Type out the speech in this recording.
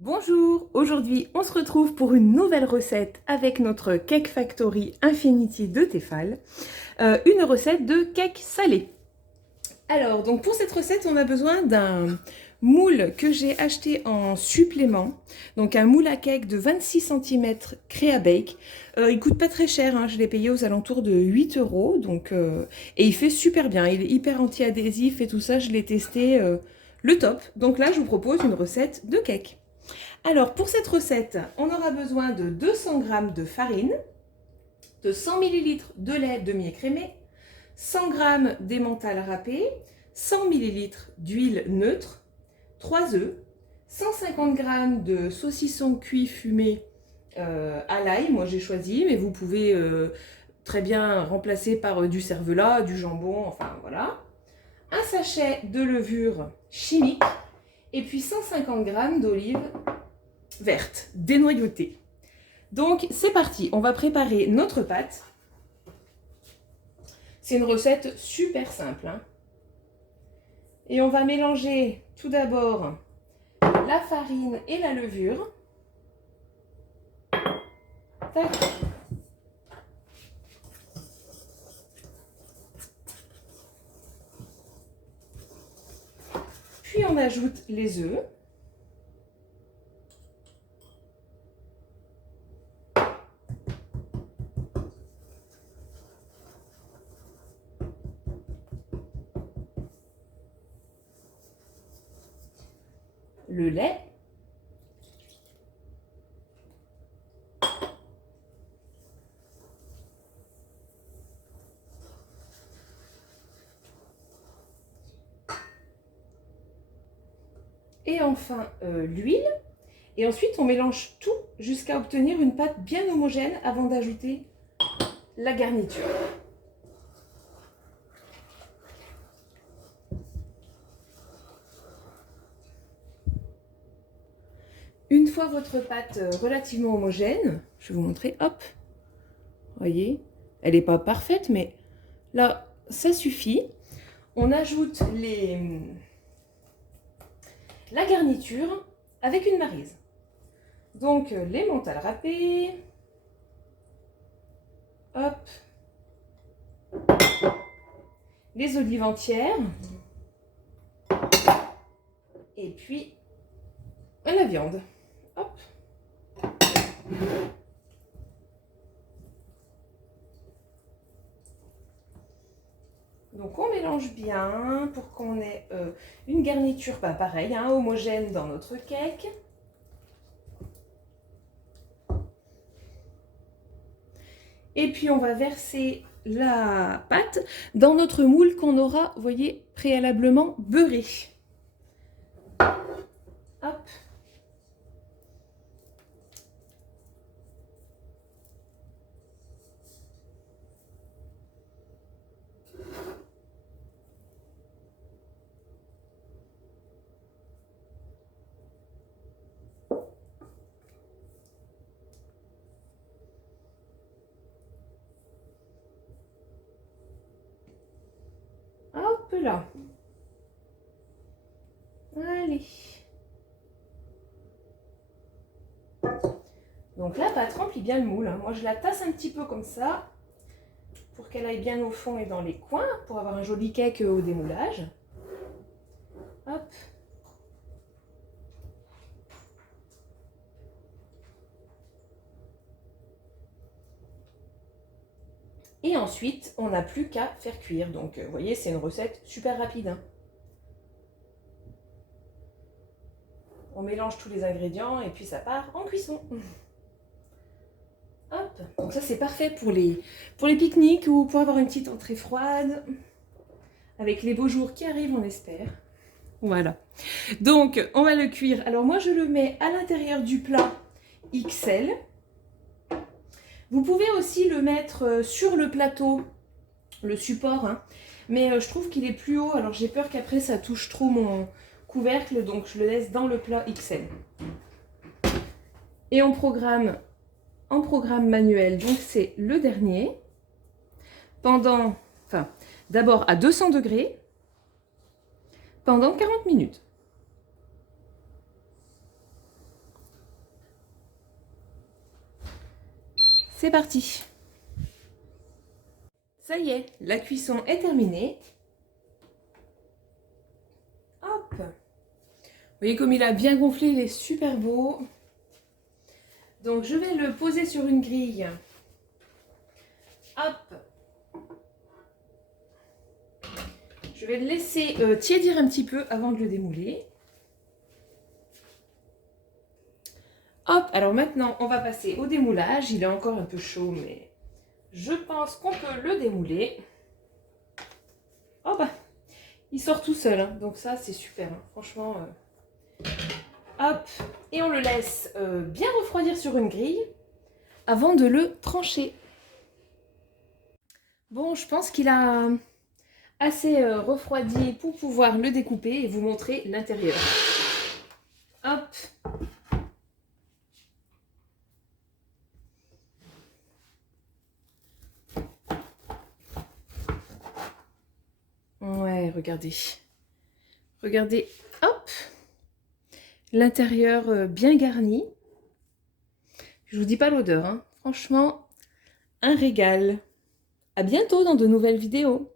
Bonjour, aujourd'hui on se retrouve pour une nouvelle recette avec notre Cake Factory Infinity de Tefal, une recette de cake salé. Alors, donc pour cette recette, on a besoin d'un moule que j'ai acheté en supplément, donc un moule à cake de 26 cm Creabake. Il coûte pas très cher, hein, je l'ai payé aux alentours de 8 euros, donc, et il fait super bien, il est hyper anti-adhésif et tout ça, je l'ai testé, le top. Donc là, je vous propose une recette de cake. Alors, pour cette recette, on aura besoin de 200 g de farine, de 100 ml de lait demi-écrémé, 100 g d'emmental râpé, 100 ml d'huile neutre, 3 œufs, 150 g de saucisson cuit fumé à l'ail, moi j'ai choisi, mais vous pouvez très bien remplacer par du cervelas, du jambon, enfin voilà. Un sachet de levure chimique et puis 150 g d'olives verte, dénoyautée. Donc c'est parti, on va préparer notre pâte. C'est une recette super simple, hein. Et on va mélanger tout d'abord la farine et la levure. Tac. Puis on ajoute les œufs. Le lait. Et enfin l'huile. Et ensuite on mélange tout jusqu'à obtenir une pâte bien homogène avant d'ajouter la garniture. Une fois votre pâte relativement homogène, je vais vous montrer, hop, voyez, elle n'est pas parfaite, mais là, ça suffit. On ajoute la garniture avec une maryse. Donc, l'emmental râpé, hop, les olives entières, et puis la viande. Hop. Donc on mélange bien pour qu'on ait une garniture pas pareille, hein, homogène dans notre cake. Et puis on va verser la pâte dans notre moule qu'on aura, vous voyez, préalablement beurré. Hop. Hop là. Allez. Donc la pâte remplit bien le moule, hein. Moi je la tasse un petit peu comme ça pour qu'elle aille bien au fond et dans les coins pour avoir un joli cake au démoulage. Hop. Et ensuite, on n'a plus qu'à faire cuire. Donc, vous voyez, c'est une recette super rapide, hein. On mélange tous les ingrédients et puis ça part en cuisson. Hop. Donc ça, c'est parfait pour les pique-niques ou pour avoir une petite entrée froide. Avec les beaux jours qui arrivent, on espère. Voilà. Donc, on va le cuire. Alors moi, je le mets à l'intérieur du plat XL. Vous pouvez aussi le mettre sur le plateau, le support, hein. Mais je trouve qu'il est plus haut, alors j'ai peur qu'après ça touche trop mon couvercle, donc je le laisse dans le plat XL. Et en programme manuel, donc c'est le dernier, d'abord à 200 degrés, pendant 40 minutes. c'est parti. Ça y est, la cuisson est terminée. Hop. Vous voyez comme il a bien gonflé, il est super beau. Donc je vais le poser sur une grille. Hop. Je vais le laisser tiédir un petit peu avant de le démouler. Hop, alors maintenant on va passer au démoulage. Il est encore un peu chaud, mais je pense qu'on peut le démouler. Oh bah, il sort tout seul, hein. Donc ça c'est super, hein. Franchement. Hop, et on le laisse bien refroidir sur une grille avant de le trancher. Bon, je pense qu'il a assez refroidi pour pouvoir le découper et vous montrer l'intérieur. Hop. Ouais, regardez. Regardez, hop. L'intérieur bien garni. Je vous dis pas l'odeur, hein. Franchement, un régal. À bientôt dans de nouvelles vidéos.